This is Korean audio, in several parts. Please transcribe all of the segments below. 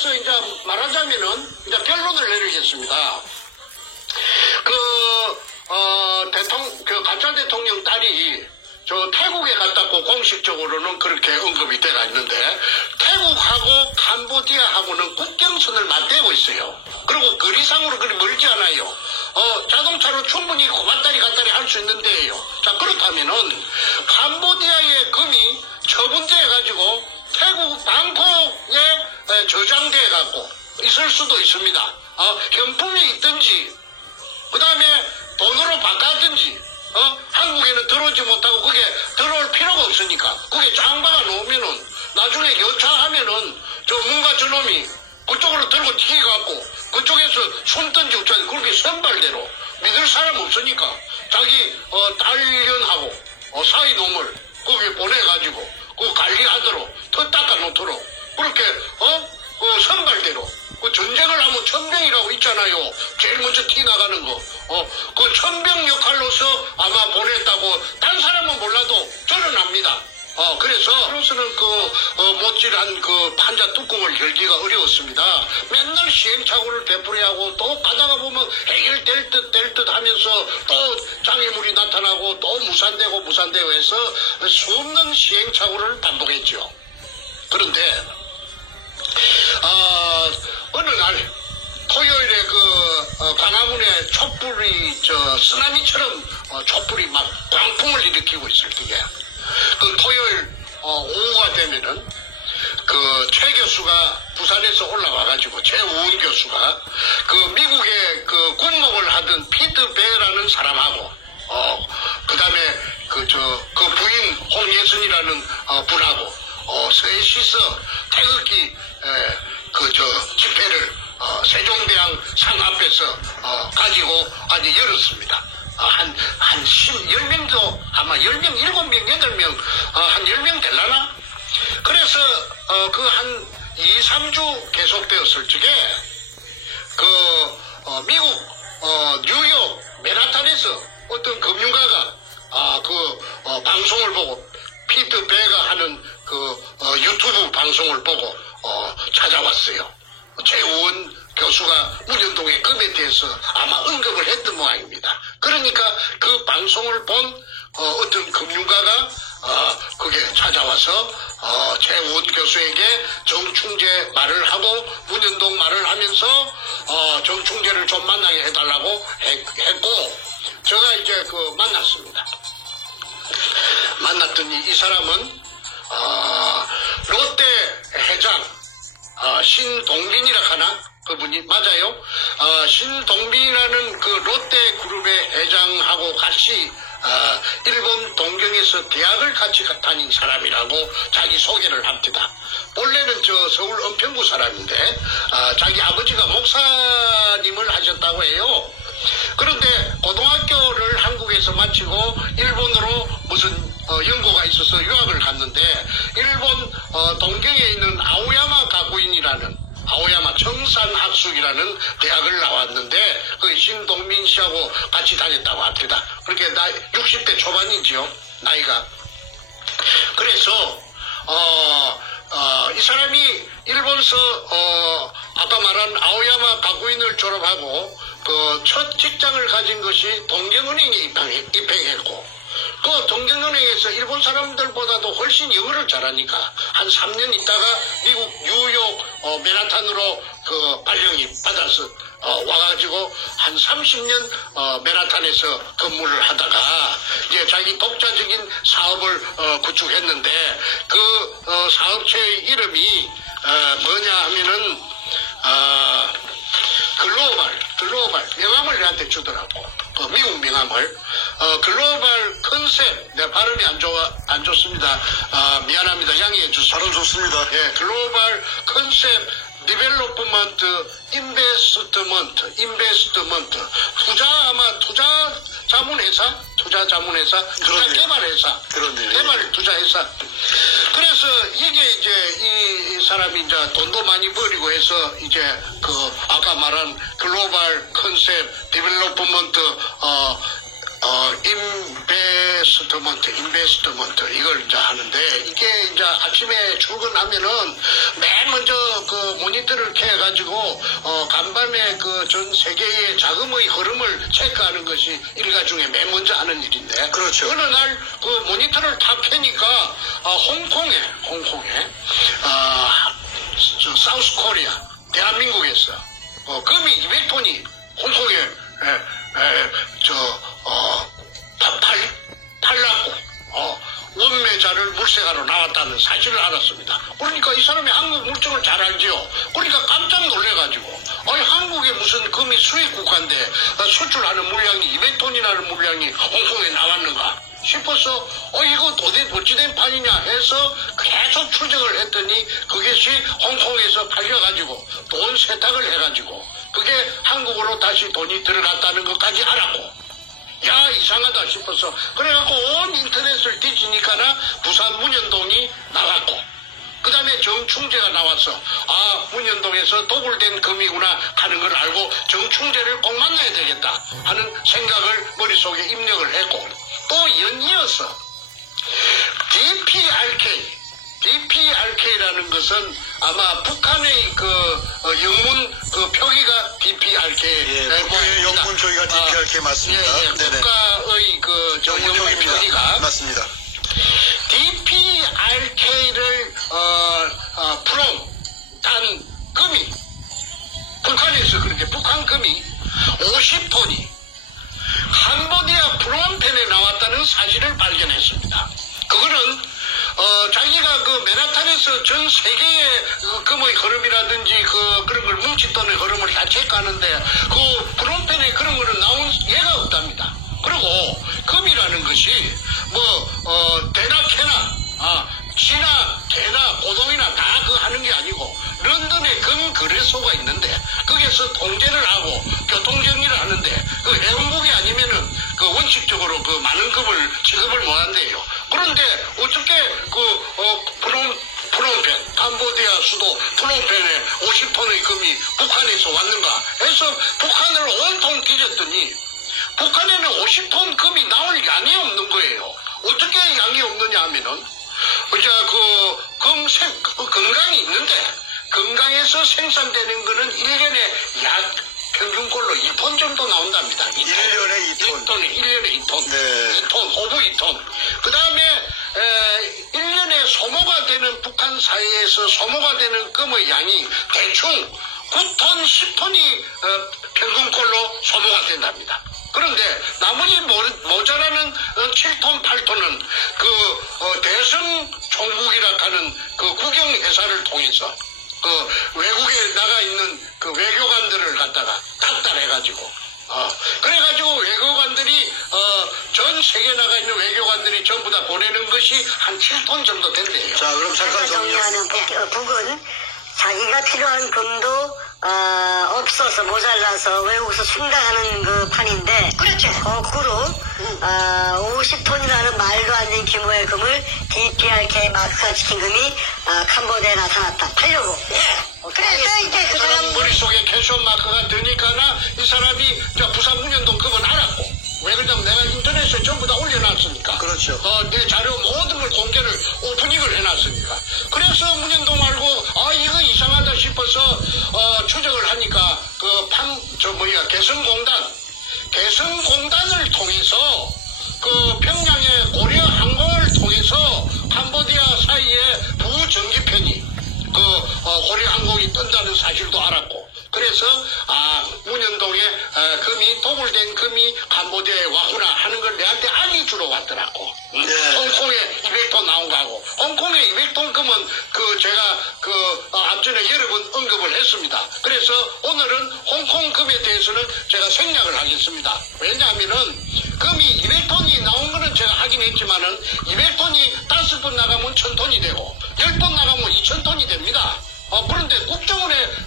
그래서 이제 말하자면은 이제 결론을 내리겠습니다. 가짜 대통령 딸이 저 태국에 갔다고 공식적으로는 그렇게 언급이 돼가 있는데 태국하고 캄보디아하고는 국경선을 맞대고 있어요. 그리고 거리상으로 그리 멀지 않아요. 자동차로 충분히 고갔다리 갔다리 할 수 있는데요. 자, 그렇다면은 캄보디아의 금이 처분돼가지고 태국 방콕에 저장돼갖고 있을 수도 있습니다. 현품이 있든지 그 다음에 돈으로 바꿨든지 한국에는 들어오지 못하고 그게 들어올 필요가 없으니까 그게 짱 박아 놓으면은 나중에 여차하면은 저 뭔가 저놈이 그쪽으로 들고 튀겨갖고 그쪽에서 숨든지 어쩌지 그렇게 선발대로 믿을 사람 없으니까 자기 딸년하고 사이놈을 거기에 보내가지고 그 관리하도록 터 닦아 놓도록 그렇게 선발대로 그 전쟁을 하면 천병이라고 있잖아요. 제일 먼저 티나가는 거. 그 천병 역할로서 아마 보냈다고 딴 사람은 몰라도 저는 압니다. 그래서는 못질한 그 판자 뚜껑을 열기가 어려웠습니다. 맨날 시행착오를 되풀이하고 또 가다가 보면 해결될 듯 하면서 또 장애물이 나타나고 또 무산되고 해서 수없는 시행착오를 반복했죠. 그런데 어느 날 토요일에 광화문에 촛불이 쓰나미처럼 촛불이 막 광풍을 일으키고 있을 때에 그 토요일 오후가 되면은 최 교수가 부산에서 올라와가지고 최우원 교수가 미국의 군목을 하던 피트 베라는 사람하고 그 다음에 그 부인 홍예순이라는 분하고 셋이서 태극기 집회를 세종대왕 상 앞에서 가지고 아주 열었습니다. 한 10명도 아마 10명, 7명, 8명 한 10명 될라나? 그래서 한 2, 3주 계속되었을 적에 미국 뉴욕 맨하탄에서 어떤 금융가가 방송을 보고 피트 베가 하는 유튜브 방송을 보고 찾아왔어요. 최우원 교수가 문현동의 금에 대해서 아마 언급을 했던 모양입니다. 그러니까 그 방송을 본 어떤 금융가가 그게 찾아와서 최우원 교수에게 정충제 말을 하고 문현동 말을 하면서 정충제를 좀 만나게 해달라고 했고 제가 이제 만났습니다. 만났더니 이 사람은 롯데 회장 신동빈이라 하나? 그분이 맞아요. 신동빈이라는 롯데 그룹의 회장하고 같이 일본 동경에서 대학을 같이 다닌 사람이라고 자기 소개를 합니다. 원래는 서울 은평구 사람인데 자기 아버지가 목사님을 하셨다고 해요. 그런데 고등학교를 한국에서 마치고 일본으로 무슨 연고가 있어서 유학을 갔는데 일본 동경에 있는 아오야마 가구인이라는 아오야마 청산학숙이라는 대학을 나왔는데 신동민 씨하고 같이 다녔다고 합니다. 그렇게 60대 초반이지요, 나이가. 그래서 이 사람이 일본서 아까 말한 아오야마 가구인을 졸업하고 첫 직장을 가진 것이 동경은행에 입행했고 동경은행에서 일본 사람들보다도 훨씬 영어를 잘하니까 한 3년 있다가 미국 뉴욕 맨하탄으로 발령이 받아서 와가지고 한 30년 맨하탄에서 근무를 하다가 이제 자기 독자적인 사업을 구축했는데 사업체의 이름이 뭐냐 하면은 글로벌 명함을 내한테 주더라고. 미국 명함을 글로벌 컨셉 내 발음이 안 좋습니다. 미안합니다. 양해해 주세요. 발음 좋습니다. 예, 글로벌 컨셉 디벨로프먼트 인베스트먼트 투자 자문회사 투자 개발회사 개발 투자회사. 그래서 이게 이제 이 사람이 이제 돈도 많이 벌이고 해서 이제 아까 말한 글로벌 컨셉 디벨로프먼트 인베스트먼트 이걸 이제 하는데 이게 이제 아침에 출근하면은 맨 먼저 그 모니터를 켜가지고 간밤에 그 전 세계의 자금의 흐름을 체크하는 것이 일가 중에 맨 먼저 하는 일인데. 그렇죠. 어느 날 그 모니터를 탁 켜니까 홍콩에 저 사우스 코리아 대한민국에서 금이 200톤이 홍콩에 팔랐고 원매자를 물색하러 나왔다는 사실을 알았습니다. 그러니까 이 사람이 한국 물정을 잘 알지요. 그러니까 깜짝 놀래가지고 아니 한국에 무슨 금이 수입 국가인데 수출하는 물량이 200톤이라는 물량이 홍콩에 나왔는가 싶어서 이거 도대체 어찌된 판이냐 해서 계속 추적을 했더니 그것이 홍콩에서 팔려가지고 돈 세탁을 해가지고 그게 한국으로 다시 돈이 들어갔다는 것까지 알았고 야 이상하다 싶어서 그래갖고 온 인터넷을 뒤지니까나 부산 문현동이 나왔고 그 다음에 정충재가 나와서 문현동에서 도굴된 금이구나 하는 걸 알고 정충재를 꼭 만나야 되겠다 하는 생각을 머릿속에 입력을 했고 또 연이어서 DPRK라는 것은 아마 북한의 영문 표기가 DPRK. 국가의 영문 표기가 DPRK 맞습니다. 국가의 영문 표기가 맞습니다. DPRK를 단 금이 북한에서 그렇게 북한 금이 50톤이 캄보디아 프놈펜에 나왔다는 사실을 발견했습니다. 그거는 자기가 그 맨하탄에서 전 세계의 금의 흐름이라든지 그런 걸 뭉칫돈의 흐름을 다 체크하는데 그 프놈펜에 그런 거는 나온 예가 없답니다. 그리고 금이라는 것이 대나 캐나 지나 개나 고동이나 다 하는 게 아니고 런던에 금 거래소가 있는데 거기에서 통제를 하고 교통정리를 하는데 그 해운국이 아니면은 원칙적으로 많은 금을 취급을 못 한대요. 그런데 어떻게 프놈펜 캄보디아 수도 프놈펜에 50톤의 금이 북한에서 왔는가 해서 북한을 온통 뒤졌더니 북한에는 50톤 금이 나올 양이 없는 거예요. 어떻게 양이 없느냐 하면은 건강이 있는데 건강에서 생산되는 거는 1년에 약 평균꼴로 2톤 정도 나온답니다. 1년에 2톤. 1년에 2톤. 네. 2톤, 호부 2톤. 그 다음에 1년에 소모가 되는 북한 사회에서 소모가 되는 금의 양이 대충 9톤, 10톤이 평균꼴로 소모가 된답니다. 그런데 나머지 모자라는 7톤, 8톤은 대성 총국이라 하는 국영회사를 통해서 외국에 나가 있는 외교관들을 갖다가 닥달해가지고 그래가지고 외교관들이 전 세계에 나가 있는 외교관들이 전부 다 보내는 것이 한 7톤 정도 된대요. 자, 그럼 잠깐 정리하는 북은 자기가 필요한 금도 없어서 모자라서 외국에서 충당하는 그 판인데 그렇죠. 거꾸로 50톤이라는 말도 안 되는 규모의 금을 DPRK 마크가 찍힌 금이 캄보디아에 나타났다. 팔려고. 그래서 이제 그 사람 머릿속에 캐션 마크가 되니까나 이 사람이 부산 문현동 금은 알았고 왜 그러냐면 내가 인터넷에 전부 다 올려놨으니까. 그렇죠. 내 자료 모든 걸 공개를 오프닝을 해놨으니까. 그래서 문현동 알고 이거 이상하다 싶어서 추적을 하니까 개성공단을 통해서 평양의 고려 항공을 통해서 캄보디아 사이에 부전기편이 고려 항공이 뜬다는 사실도 알았고 그래서 문현동에 도굴된 금이 캄보디아에 왔구나 하는 걸 내한테 알려주러 왔더라고. 네. 홍콩에 200톤 나온 거하고 홍콩에 200톤 금은 제가 앞전에 여러 번 언급을 했습니다. 그래서 오늘은 홍콩 금에 대해서는 제가 생략을 하겠습니다. 왜냐하면은 금이 200톤이 나온 거는 제가 하긴 했지만은 200톤이 5번 나가면 1000톤이 되고 10번 나가면 2000톤이 됩니다. 그런데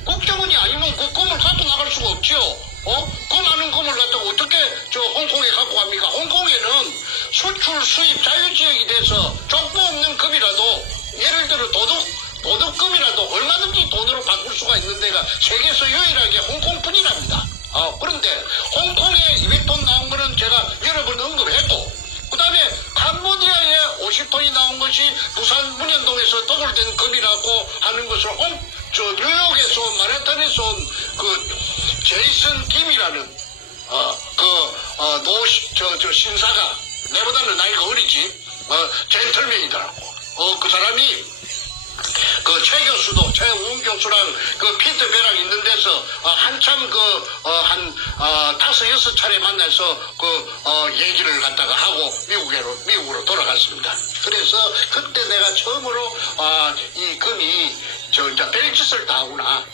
국정원이 아니면 그 금을 갖고 나갈 수가 없죠. 그 많은 금을 갖다가 어떻게 홍콩에 갖고 갑니까? 홍콩에는 수출 수입 자유지역이 돼서 족보 없는 금이라도 예를 들어 도둑금이라도 얼마든지 돈으로 바꿀 수가 있는 데가 세계에서 유일하게 홍콩뿐이랍니다. 그런데 홍콩에 200톤 나온 거는 제가 여러 번 언급했고 그 다음에 캄보디아에 50톤이 나온 것이 부산 문현동에서 도굴된 금이라고 하는 것을 뉴욕에서 마레탄에서 온 제이슨 김이라는 신사가 내보다는 나이가 어리지 젠틀맨이더라고. 그 사람이 최 교수도 최우훈 교수랑 피터 배랑 있는 데서 한참 한 5-6차례 만나서 얘기를 갖다가 하고 미국으로 돌아갔습니다. 그래서 그때 내가 처음으로 이 금이 이제 별짓을 다 하구나.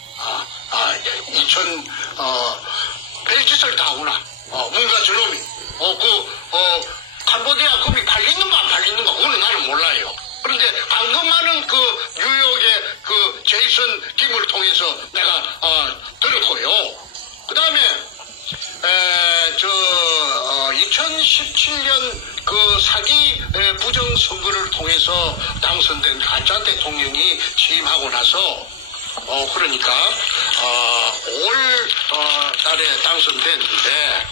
별짓을 다 하구나. 뭔가 저놈이 캄보디아 금이 팔리는가 안 팔리는가 그거는 나는 몰라요. 그런데 방금 하는 뉴욕의 제이슨 김을 통해서 내가 들었고요. 그 다음에 2017년 사기 부정선거를 통해서 당선된 가짜 대통령이 취임하고 나서 그러니까 5월 달에 당선됐는데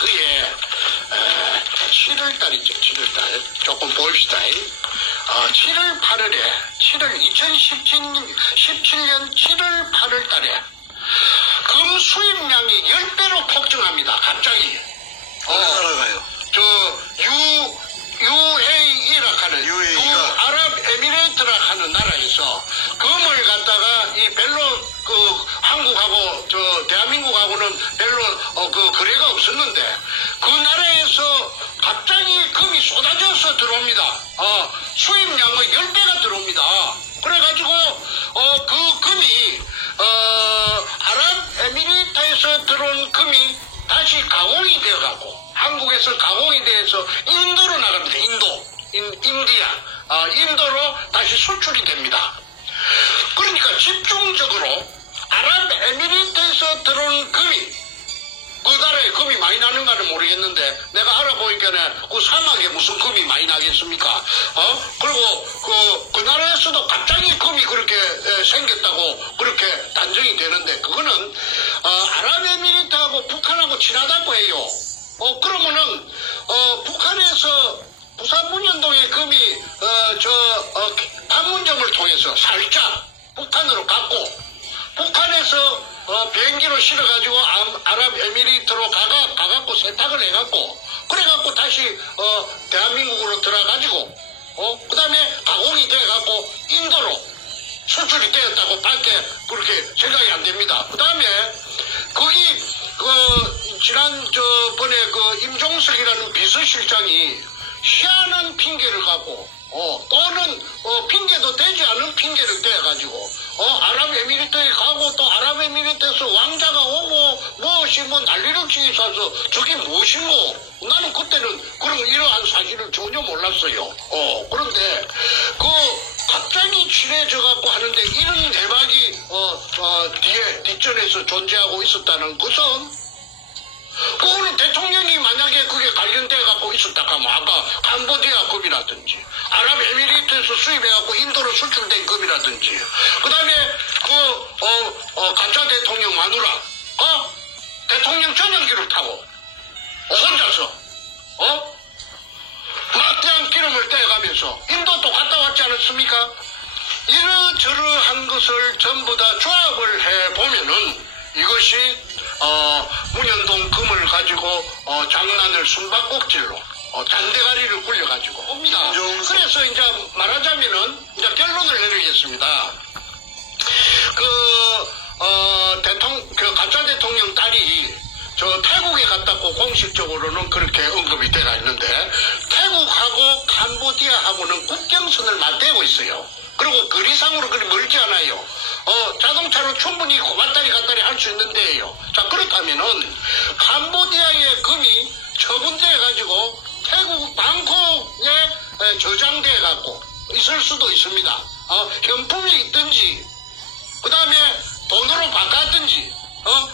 그게 7월달이죠. 7월달 조금 봅시다. 7월 8월에 2017년 7월 8월달에 금 수입량이 10배로 폭증합니다. 갑자기. 어느 나라가요? UAE라 하는 유아랍에미레이트라 하는 나라에서 금을 갖다가 이 별로 한국하고 대한민국하고는 별로 거래가 없었는데 그 나라에서 갑자기 금이 쏟아져서 들어옵니다. 수입량의 10배가 들어옵니다. 그래가지고 그 금이 아랍에미레이트에서 들어온 금이 다시 가공이 되어가고 한국에서 가공이 돼서 인도로 나갑니다. 인도로 다시 수출이 됩니다. 그러니까 집중적으로 아랍에미리트에서 들어온 금이 그 나라에 금이 많이 나는가는 모르겠는데 내가 알아보니까 그 사막에 무슨 금이 많이 나겠습니까? 그리고 그 나라에서도 갑자기 금이 그렇게 생겼다고 그렇게 단정이 되는데 그거는 아랍에미리트하고 북한하고 친하다고 해요. 그러면은 북한에서 부산 문현동의 금이 판문점을 통해서 살짝 북한으로 갔고 북한에서 비행기로 실어가지고 아랍에미리트로 가갖고 세탁을 해갖고 그래갖고 다시 대한민국으로 들어가가지고 그 다음에 가공이 돼갖고 인도로 수출이 되었다고 밖에 그렇게 생각이 안 됩니다. 그 다음에 거기 지난번에 임종석이라는 비서실장이 희한한 핑계를 갖고 또는 핑계도 되지 않은 핑계를 대가지고 아랍에미리트에 가고 또 아랍에미리트에서 왕자가 오고 무엇이 난리를 치면서 저게 무엇이고 나는 그때는 그런 이러한 사실을 전혀 몰랐어요. 그런데 갑자기 친해져 갖고 하는데 이런 대박이 뒷전에서 존재하고 있었다는 것은 그거는 대통령이 만약에 그게 관련돼 갖고 있었다 하면 아까 캄보디아 금이라든지 아랍에미리트에서 수입해 갖고 인도로 수출된 금이라든지 그 다음에 가짜 대통령 마누라 대통령 전용기를 타고 혼자서 막대한 기름을 떼가면서 인도도 갔다 왔지 않았습니까? 이러저러한 것을 전부 다 조합을 해보면은 이것이 문현동 금을 가지고 장난을 숨바꼭질로 잔대가리를 굴려가지고 옵니다. 그래서 이제 말하자면은 이제 결론을 내리겠습니다. 가짜 대통령 딸이 태국에 갔다고 공식적으로는 그렇게 언급이 되어 있는데 태국하고 캄보디아하고는 국경선을 맞대고 있어요. 그리고 거리상으로 그리 멀지 않아요. 자동차로 충분히 왔다리 갔다리 할 수 있는 데예요. 자, 그렇다면은 캄보디아의 금이 처분돼가지고 태국 방콕에 저장돼갖고 있을 수도 있습니다. 현품이 있든지 그 다음에 돈으로 바꿨든지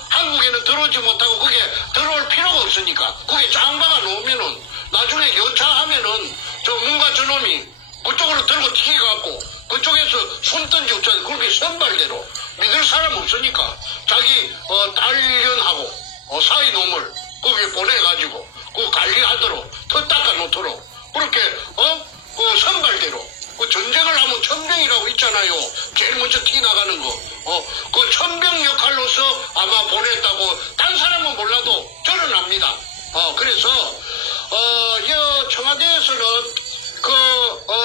한국에는 들어오지 못하고 그게 들어올 필요가 없으니까 그게 쫙 박아 놓으면은 나중에 여차하면은 뭔가 저놈이 그쪽으로 들고 튀겨갖고 그쪽에서 손든지 어쩌지 그렇게 선발대로 믿을 사람 없으니까 자기 딸년하고 사이놈을 거기에 보내가지고 그 관리하도록 터 닦아 놓도록 그렇게, 그 선발대로. 그 전쟁을 하면 천병이라고 있잖아요. 제일 먼저 티 나가는 거. 그 천병 역할로서 아마 보냈다고, 딴 사람은 몰라도 저는 압니다. 그래서, 청와대에서는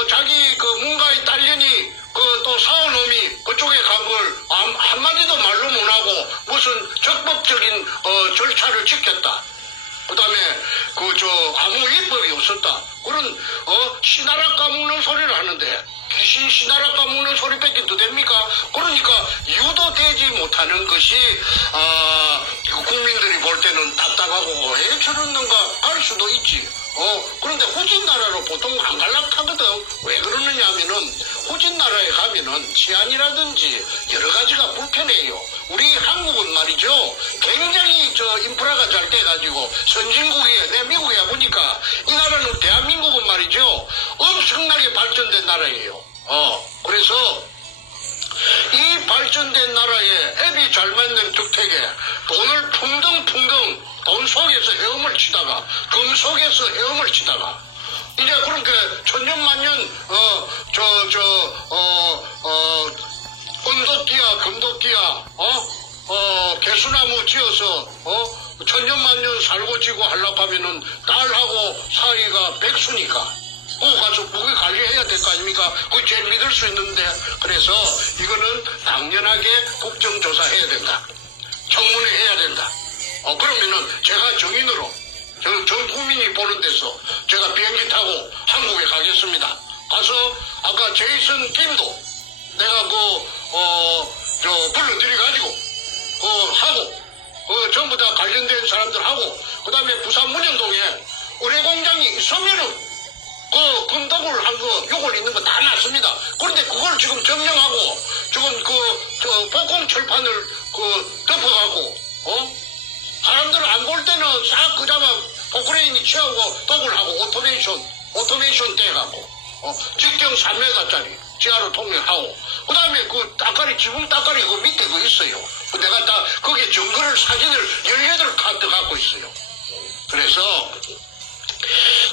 자기 문가의 딸년이 또 사오놈이 그쪽에 간 걸 한마디도 말로 못하고 무슨 적법적인 절차를 지켰다. 그 다음에 아무 위법이 없었다. 그런 씨나라 까먹는 소리를 하는데 귀신 씨나라 까먹는 소리밖에 더 됩니까? 그러니까 유도되지 못하는 것이 국민들이 볼 때는 답답하고 왜 저러는가 할 수도 있지. 그런데 후진나라로 보통 안 갈락하거든. 왜 그러느냐 하면은 후진나라에 가면은 치안이라든지 여러 가지가 불편해요. 우리 한국은 말이죠. 굉장히 인프라가 잘 돼가지고 선진국이에 내 미국에 보니까 이 나라는 대한민국은 말이죠. 엄청나게 발전된 나라예요. 그래서 이 발전된 나라에 앱이 잘 맞는 주택에 돈을 풍덩풍덩 돈 속에서 헤엄을 치다가 금 속에서 헤엄을 치다가 이제 그렇게 천년만년 은도끼야 금도끼야 개수나무 지어서 천년만년 살고 지고 하려고 하면은 딸하고 사이가 백수니까 꼭 가서 거기 관리해야 될 거 아닙니까? 그거 제일 믿을 수 있는데 그래서 이거는 당연하게 국정조사해야 된다. 청문회 해야 된다. 그러면은 제가 정인으로 전 국민이 보는 데서 제가 비행기 타고 한국에 가겠습니다. 가서 아까 제이슨 김도 내가 불러들여가지고 하고 전부 다 관련된 사람들 하고 그 다음에 부산 문현동에 의뢰공장이 있으면은 금독을 한 거 요걸 있는 거 다 놨습니다. 그런데 그걸 지금 점령하고 지금 복공 철판을 덮어가고 사람들 안 볼 때는 싹 그자마 포크레인이 치우고 독을 하고 오토메이션 떼갖고 직경 3m짜리 지하로 통행하고 그 다음에 지붕 따까리 그 밑에 있어요. 내가 다 거기에 증거를 사진을 18카드 갖고 있어요. 그래서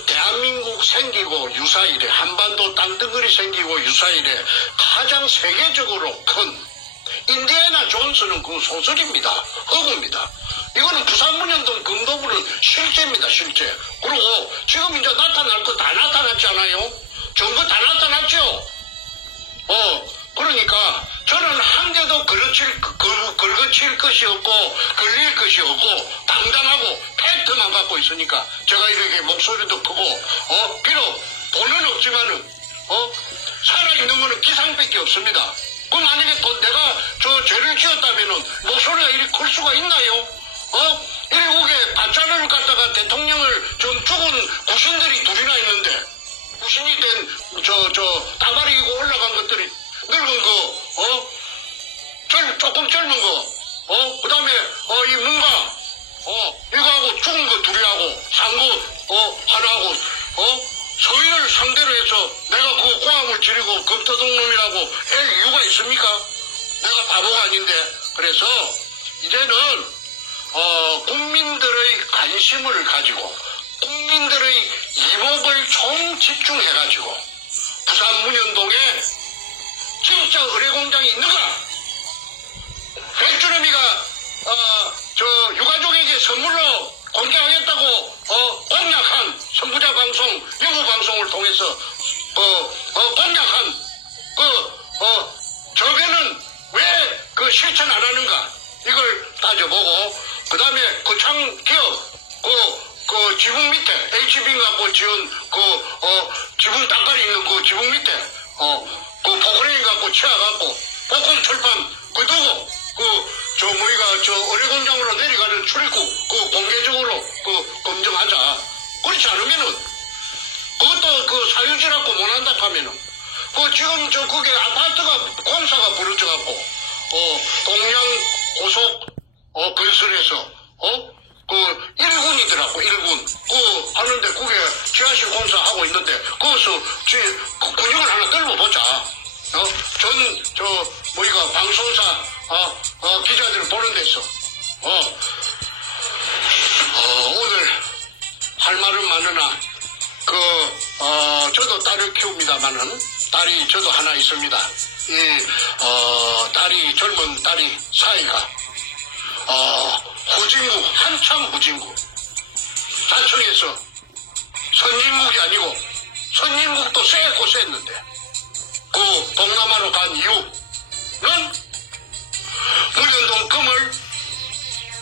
대한민국 생기고 유사일에 한반도 땅덩어리 생기고 유사일에 가장 세계적으로 큰 인디애나 존스는 그 소설입니다. 허구입니다. 이거는 부산문현동 금도부는 실제입니다. 실제. 그리고 지금 이제 나타날 거 다 나타났잖아요. 전부 다 나타났죠. 그러니까 저는 한 개도 걸거칠 것이 없고 걸릴 것이 없고 당당하고 팩트만 갖고 있으니까 제가 이렇게 목소리도 크고 비록 돈은 없지만은 살아있는 거는 기상밖에 없습니다. 그럼 만약에 내가 죄를 지었다면은 목소리가 이리 클 수가 있나요? 일국에 반찬을 갖다가 대통령을 좀 죽은 구신들이 둘이나 있는데 구신이 된 다발이 이고 올라간 것들이 늙은 거 조금 젊은 거 그 다음에 이 문가 이거하고 죽은 거 둘이하고 산 거 하나하고 서인을 상대로 해서 내가 그 고함을 지르고 금터동놈이라고 할 이유가 있습니까? 내가 바보가 아닌데. 그래서 이제는 국민들의 관심을 가지고 국민들의 이목을 총 집중해가지고 부산 문현동에 진짜 의뢰공장이 있는가? 백주름이가 유가족에게 선물로 공개하겠다고 공약한 선부자 방송, 영우 방송을 통해서 공약한 저게는 왜 실천 안 하는가? 이걸 따져보고 그 다음에 창기업 지붕 밑에 HB 갖고 지은 지붕 땅깔이 있는 지붕 밑에 포크레인 갖고 치워갖고 복공 철판 두고 의뢰공장으로 내려가는 출입국 공개적으로 검증하자. 그렇지 않으면은 그것도 사유지라고 못한다 하면은 지금 그게 아파트가 공사가 벌어져갖고 동양 고속 건설에서 1군이더라고 1군 하는데 그게 지하실 공사하고 있는데 거기서 근육을 하나 떨궈보자. 방송사 기자들 보는 데서 오늘 할 말은 많으나 저도 딸을 키웁니다만은 딸이 저도 하나 있습니다. 젊은 딸이 사이가 후진국, 한참 후진국. 자청에서 선진국이 아니고 선진국도 쎄고 쎘는데 그 동남아로 간 이유는 문현동 금을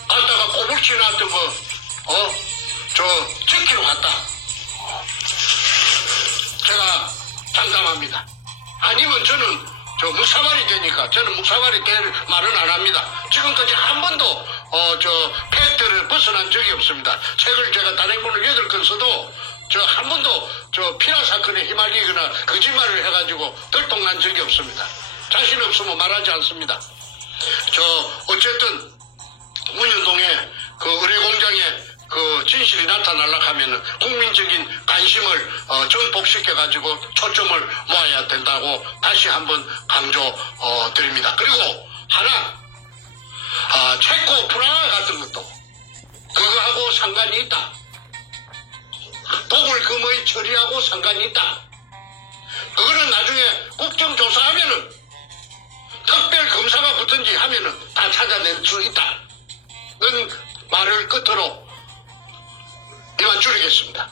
갖다가 고불지 나왔던 지키러 갔다. 제가 장담합니다. 아니면 저는 묵사발이 되니까 저는 묵사발이 될 말은 안 합니다. 지금까지 한 번도 팩트를 벗어난 적이 없습니다. 책을 제가 단행본을 8권 써도 한 번도 피라 사건에 휘말리거나 거짓말을 해가지고 들통난 적이 없습니다. 자신 없으면 말하지 않습니다. 어쨌든 문현동에 그 의뢰공장에 그 진실이 나타나려고 하면은 국민적인 관심을 전복시켜가지고 초점을 모아야 된다고 다시 한번 강조 드립니다. 그리고 하나 체코 프라하 같은 것도 그거하고 상관이 있다. 도굴금의 처리하고 상관이 있다. 그거는 나중에 국정조사하면은 특별검사가 붙든지 하면은 다 찾아낼 수 있다. 는 말을 끝으로 이만 줄이겠습니다.